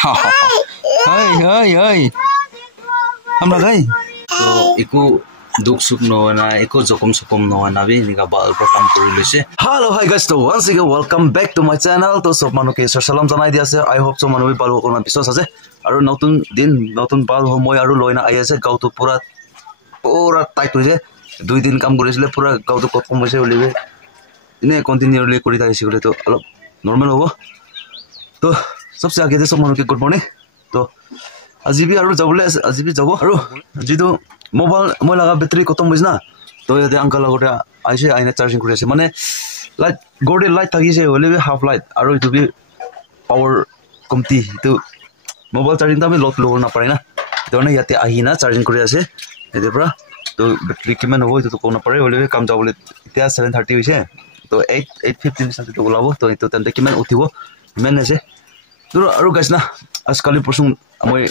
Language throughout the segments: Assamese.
Hey. Am lagai. So iku duk suk no na iku jokom sokom no na bi nika bal pro kam kori lise. Hello hi guys, so once again welcome back to my channel. To sob manu ke salam janai dia ase. I hope so manu bi bal ko na bisos ase. Aru notun din notun bal ho moi aru loina ai ase gau to pura tight hoise. 2 din kam korisile pura gau to kotom hoise olibe. Ine continually kori thakise gole to alop normal hobo. To सबसे आगे सब मनु के गुड मॉर्निंग तो अजीबी आरो जाबले अजीबी जाबो आरो जिदो मोबाइल মই লাগা ব্যাটারি খতম হইছ না তো এতে আঙ্কেল লগতে আইছে আইনা চার্জিং করে আছে মানে লাইট গোডে লাইট থাকিছে হলে হাফ লাইট আর ইটো বি পাওয়ার কমতি তো মোবাইল চার্জিং তো আমি লট লব না পারে না তো না ইয়াতে আহিনা চার্জিং করে আছে এতে পুরা তো ব্যাটারি কিমান হই তো কোন না পারে হলে কাম যাবলে ইতিয়া 7:30 হইছে তো 8:15 সাথে তো ওলাবো তো এতো তেন্তে কিমান উঠিব ইমান আছে Dulu aru guys na askali persung moi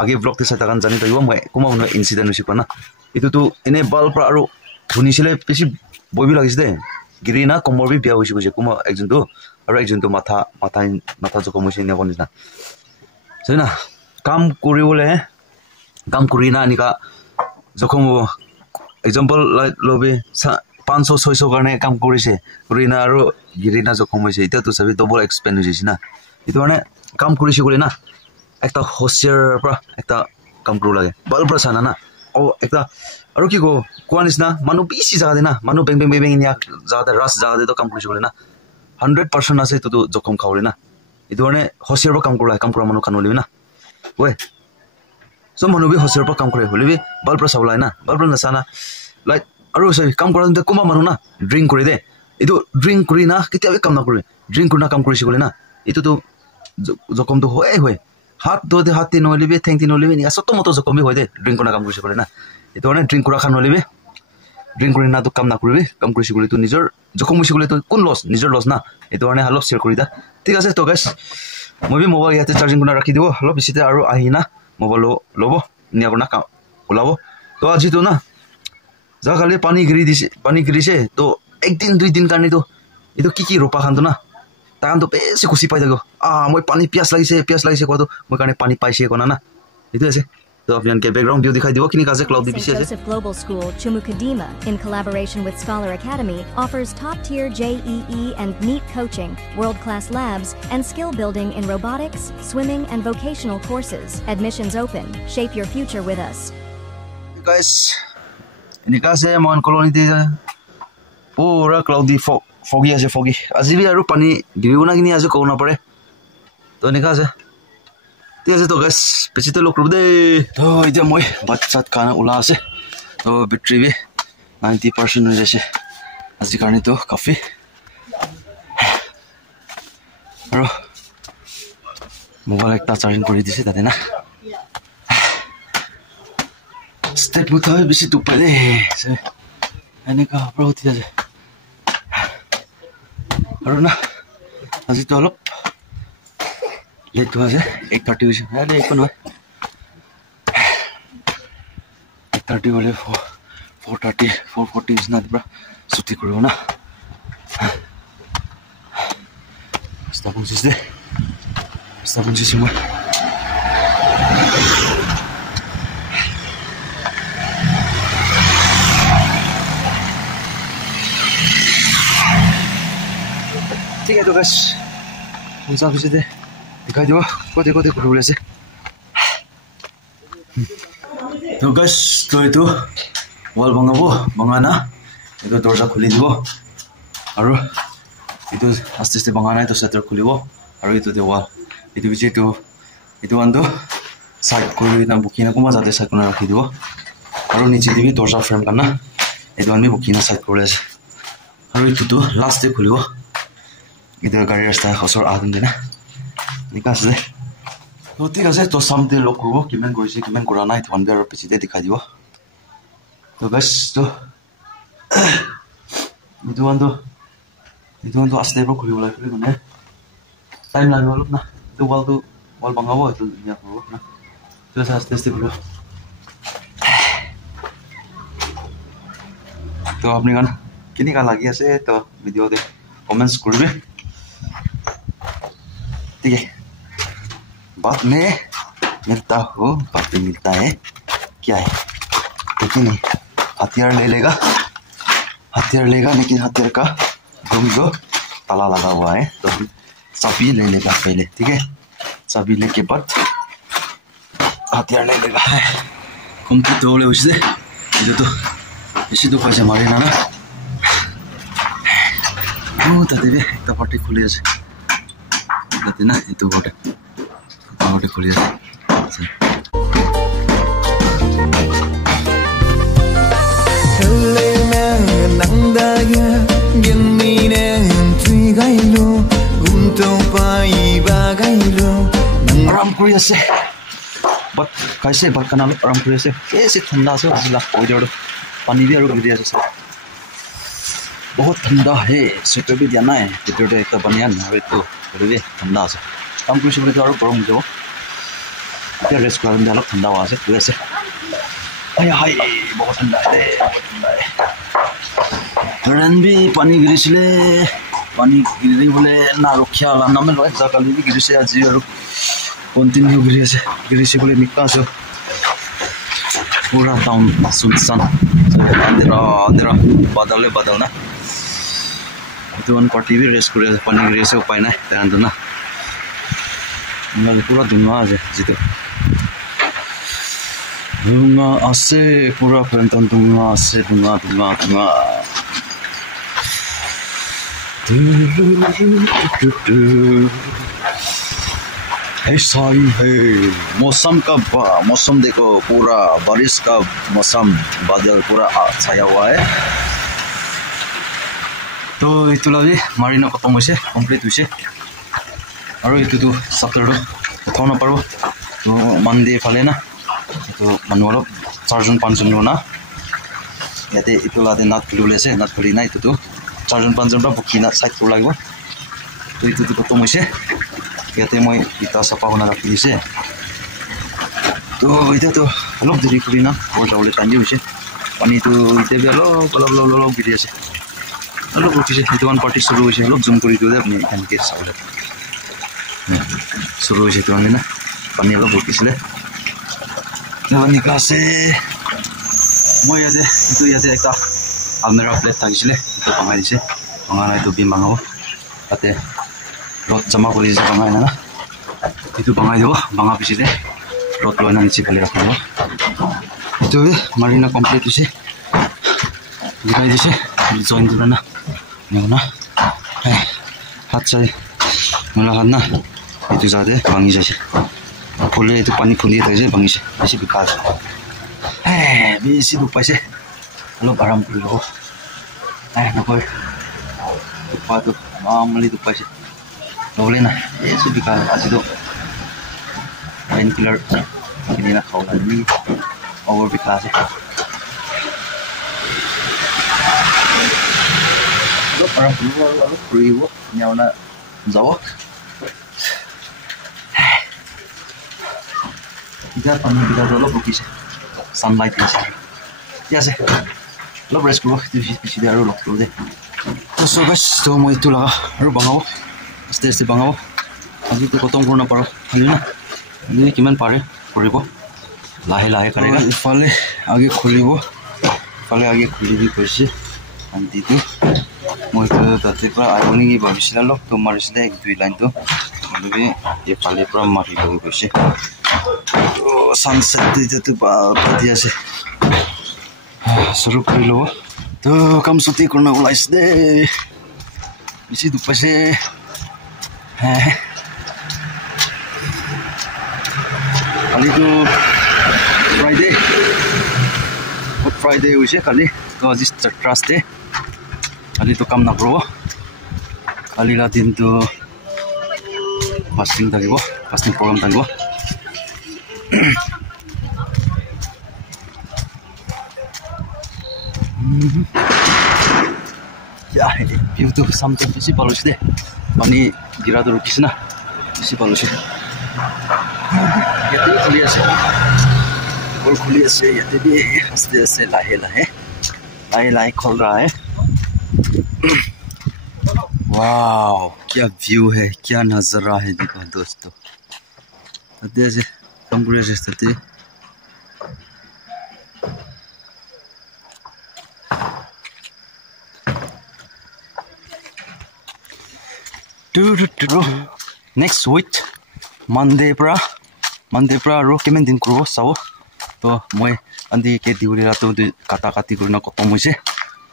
age vlog te sata kan jani taiwa moi kuma uno incident hoisi pana itu tu ene bal pra aru hunisile beshi boibi lagise de giri na komor bi bia hoisi hoise kuma ekjon tu matha jokom hoisi ne konis na sena kam kori na nika jokom example like lobe 500 600 karne kam korise korina aru giri na jokom hoise eta tu sabi double expand hoisi na itu মানে কাম কৰিছে গলে না একটা হোস্টাৰ পৰা একটা কাম কৰো লাগে বল পৰা সানা না ও একটা আৰু কি গো কোৱানিস না মানু বেছি জাগা দে না মানু বেং ইনিয়া জাগা রাস জাগা দে তো কাম কৰিছে গলে না 100% আছে তো জখম খাওলে না itu মানে হোস্টার পৰা কাম কৰা মানু কানলি না ওই সো মানু বি হোস্টাৰ পৰা কাম কৰে হলিবি বল পৰা সাবলাই না বল পৰা নাসানা লাইক আৰু সই কাম কৰাতে কোমা মানু না ড্ৰিঙ্ক কৰি দে itu ড্ৰিঙ্ক কৰি না কেতিয়াবে কাম না কৰে ড্ৰিঙ্ক কৰি না কাম কৰিছে গলে না itu tu jokom tu hoy hat do de hati no libe thengti no libe ni asoto moto jokom bi hoy de drink kona kam korise kore na eto one drink kora khan no libe drink kori na to kam na koribe kam korise kole tu nijor jokom hoise kole tu kun loss nijor loss na eto one halop share kori da ঠিক আছে তো guys moi bi mobile yate charging kona rakhi dibo halop bisite aru ahina mobile lobo nia kona kam ulabo to aji to na ja kale pani girise to ek din 2 din karni to eto ki ropa khan to na তান তো বেশি খুশি পাই থাকো মই পানি পিয়াস লাগিছে কত মই কারণে পানি পাইছে কোনা না এটো আছে তো আপনাকে ব্যাকগ্রাউন্ড ভিউ দেখাই দিব কিনি কাজে ক্লাউড বিসি আছে Joseph Global School Chumukadima in collaboration with Scholar Academy offers top-tier JEE and NEET coaching, world-class labs and skill building in robotics, swimming and vocational courses. Admissions open. Shape your future with us. Guys, ini kaze mon colony de pura cloudy foggy আছে foggy আজিবি আৰু পানী দিও না কিনি আজি কও না পৰে তো নিকা আছে ঠিক আছে তো গাইস পেছিতে লোক রুদে তো এতিয়া মই বাচ্চাত খানা উলা আছে তো ব্যাটারি বি 90% হৈ যাইছে আজি কাৰণে তো কফি আৰু মোবাইল একটা চাৰ্জিং কৰি দিছে তাতে না স্টেপ বুথাই বেছি টুপে দে এনেকা প্ৰতি আছে আৰু না আজি তো অলপ লেট হৈছে 8:30 হৈছে আরে একো নহয় 8:30 হলে 4:40 না দিবা ছুটি কৰিব না স্থাপন সিস্টেম মই ঠিক আছে তো গাইস পৌঁছা পিছতে দেখাই দিব কতে ঘুরে আছে তো গাইস তো এইটো ওয়াল ভাঙা না এইটো দরজা খুলি দিব আৰু এইটো আস্তে ভাঙা নাই তো শাটাৰ খুলিব আৰু এইটো দে ওয়াল এইটো বিচে এইটো আন্দো সাইড কৰি না বুকিনা কোমা যাতে সাইড কৰি ৰাখি দিব আৰু নিচে দিবি দৰজা ফ্ৰেম কানা এইটো আমি বুকিনা সাইড কৰি আছে আৰু এইটো লাস্টে খুলিব itu gari rasta khosor adun dena nikas de to ঠিক আছে তো সামতে লক করব কিমান কইছে কিমান করা নাই থন বের পিছিতে দেখাই দিব তো বাস তো itu ando asli bro kuri ulai kuri mana time lang waluk na itu wal bangawo itu ya bro na itu saya asli bro তো আপনি গান কিনি কা লাগি আছে তো ভিডিওতে কমেন্টস করবে ঠিক আছে बाद में मिलता हो, बाद में मिलता है। क्या है देखिए नहीं, हथियार ले लेगा, हथियार लेगा, लेकिन हथियार का जो ताला लगा हुआ है, तो हम चाबी ले लेगा पहले, ठीक है। चाबी लेके बाद हथियार ले लेगा। कंप्लीट हो गए उससे itu tuh di situ aja mari nana. Tadi deh kita party खुली aja. Tadi ना itu party खुली aja. Aram kuliah sih. But कैसे बात करना लो आराम से कैसे ठंडा से जिला वेदर पानी भी और गिर से बहुत ठंडा है। स्वेटर भी देना है स्वेटर एक बनिया ना तो भी ठंडा से काम कुछ बोले तो और गरम जो क्या रेस्ट कर डालो ठंडा हुआ से वैसे हाय हाय बहुत ठंडा है, बहुत ठंडा है। रन भी पानी गिरिसले पानी गिरी बोले ना रखिया लाना में लोग जाकर भी गिरिसे आज और कंटिन्यू गिरिसे बोले निकाल सो पूरा टाउन सुनसान अंधेरा बादल ना itu kan party भी रेस्ट करे पानी गिरे से उपाय ना ध्यान दो ना पूरा धुआं है जितो धुआं आसे पूरा पेंटन धुआं आसे धुआं ऐसा ही है मौसम देखो पूरा बारिश का मौसम बादल पूरा छाया हुआ है। तो इतना भी मारिना खत्म होइसे कमप्लीट होइसे और इतो तो सप्ताह उठाव ना पारो तो मंडे फाले ना तो मानु अलप 4 5 जन ना याते इतलाते नाट खुलिबले আছে नाट खुलि ना इतो तो 4 5 जन बुकिना साइड को লাগিব तो इतो तो खत्म होइसे याते मैं इता सफा होना रखी दिसे तो इता तो अलप देरी करी ना और जावले टाइम होइसे पानी तो इते भी अलप गिरि আছে अलप उठिसे इतो वन पार्टी शुरू होइसे अलप जूम करि दियो আপনি এখান के सावले शुरू होइसे तो ना पानी अलप उठिसले तो निकासे মই ইয়াতে একটা আলমিরা প্লেট থাকিছিলে তো ভাঙাই দিছে ভাঙাই তো বি ভাঙাব তাতে রড জমা কৰি যে ভাঙাই না itu ভাঙাই দিব ভাঙা পিছতে ৰড লৈ না নিচে খালি ৰাখিব তো মাৰিনা কমপ্লিট হৈছে লগাই দিছে জয়েন দিলা না নেওনা হাত চাই মোলা হাত না itu যাতে ভাঙি যাইছে ফুলে itu পানী ফুলি থাকে ভাঙিছে বেছি বিকাশ বেছি দুখ পাইছে অলপ আৰাম কৰি ল'ব নকয় দুখটো মামলি দুখ পাইছে ল'বলৈ না বেছি বিকাশ আজিতো পেইন কিলাৰ কিনিনা খাব লাগে অভাৰ বিকাশ আছে অলপ আৰাম কৰিব অলপ ফুৰিব নেওনা যাব इधर पानी बिगा दो लोग रुकी से सनलाइट है या से लोग रेस्ट करो पीछे दे आरो लोग दे तो सो बस तो मैं तो लगा आरो बांगाओ स्टेज बांगाओ अभी तो खत्म करना पारो है ना ये किमान पारे करिबो लाहे लाहे करेगा इफाले आगे खुलिबो इफाले आगे खुलिबि কৈছে आंटी तो মই তো তাতে পৰা আইবনি কি ভাবিছিলা লক তো মাৰিছিলে এক দুই লাইন তো মানে এই ফালে পৰা মাৰি লৈ গৈছে তো সানসেট দিতে পাতিয়া আছে শুৰু কৰি লব তো কাম ছুটি কৰিব ওলাইছে দে বেছি দুখ পাইছে কালি তো ফ্ৰাইডে হৈছে কালি তো আজি থাৰ্সডে কালি তো কাম নকৰো কালি ৰা দিন তো ফাস্টিং থাকিব ফাস্টিং প্ৰগ্ৰাম থাকিব ya itu sampai sih palus deh pani gira tuh rukis na sih palus ya tuh kuliah sih और खुली से ये भी हंसते हंसते लाहे खोल रहा है वाव क्या व्यू है क्या नजारा है देखो दोस्तों তাতে আছে কাম কৰি আছে তাতে next week Monday pra aro kemen din kuro sao to moi andi ke diuri ra to kata kati kurina kotom hoise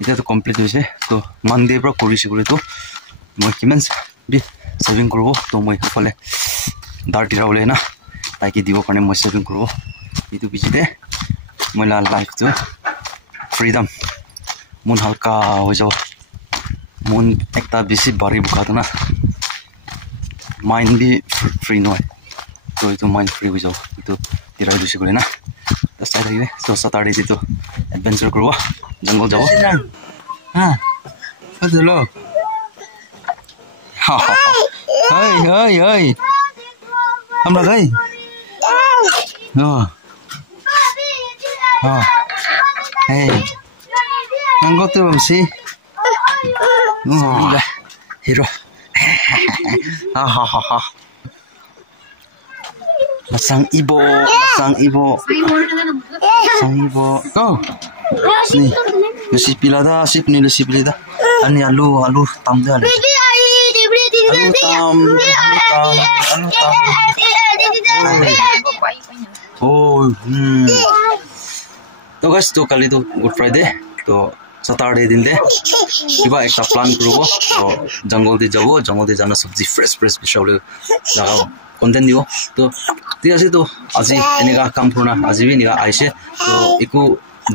eta to complete hoise to Monday pra korisi kore to moi kemen bi saving kuro to moi fale darti ra ole na taiki dibo kane moi saving kuro itu bijite moi la life to freedom mun halka ho jao mun ekta bisi bari buka na mind be free no to itu mind free ho jao itu tirai dusi kore na das sai lagi so Saturday itu adventure kuro jungle jao ha hello ha hai আমরা গাই no hey anggote bamsi hero ha Sang ibo go ni lusi pilada sip ni lusi pilada ani alu tamde ale oh to guys to kali to Good Friday to Saturday din de kiba ekta plan krubo to jungle de jana sabji fresh bishaule laga content dio to ti ase to aji enega kam purna aji bi niga aise to iku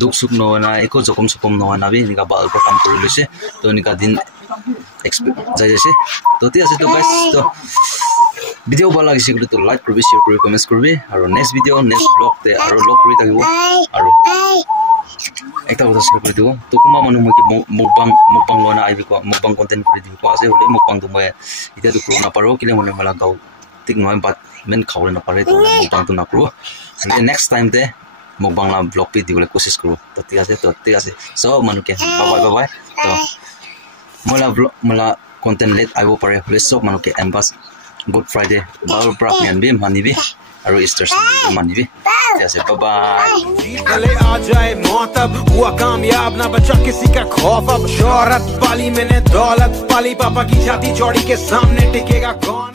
duk suk no na iku jokom sokom no na bi niga bal pro kam kuri lese to niga din expect jai ase to ti ase to guys to video bal lagi sigule to like korbi share korbi comments korbi aro next video next vlog te aro log kori takibo aro ekta কথা share kori dibo to kuma manu moi ki mukbang lona aibi ko mukbang content kori dibo ase ole mukbang to moi ita to corona paro kile mone mala gau tik noi bat men khawle na pare to mukbang to na kro next time te mukbang la vlog pe dibole kosis kro to tik ase so manu ke bye to mola content let aibo pare hole so manu ke ambas Good Friday bal prak men bi manibi aro Easter Sunday manibi ऐसे बाय गले आ जाए मौत अब हुआ कामयाब ना बचा किसी का खौफ अब शोहरत पाली मैंने दौलत पाली पापा की छाती चौड़ी के सामने टिकेगा कौन